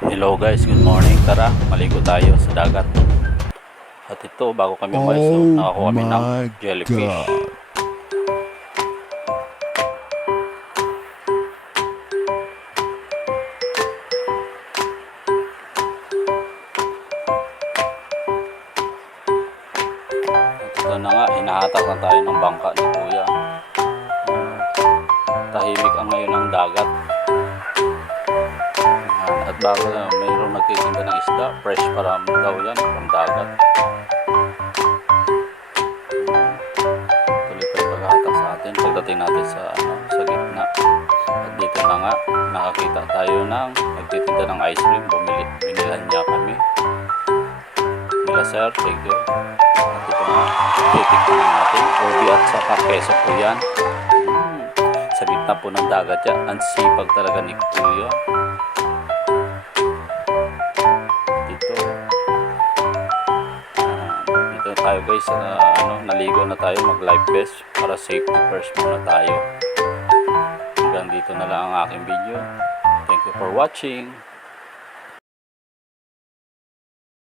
Hello guys, good morning. Tara, maligo tayo sa dagat. At ito, bago kami umalis, so, Oh nakakuha kami ng my jellyfish. God. At ito na nga, hinahatak na tayo ng bangka ni Kuya. Tahimik ang ngayon ng dagat. At bago na, mayroong nagtitinda ng isda. Fresh para daw yan, from dagat. Tuloy pa yung paghahatak sa atin. Pagdating natin sa gitna. At dito na nga, nakakita tayo ng nagtitinda ng ice cream. Binilan niya kami. Nila sir, thank you. At ito na, titikman natin. Ubi at saka keso po yan. Sa gitna po ng dagat yan. Ang sipag talaga ni Kuya. Dito tayo guys, naligo na tayo, mag life vest para safety first muna tayo. Hanggang dito na lang ang aking video. Thank you for watching.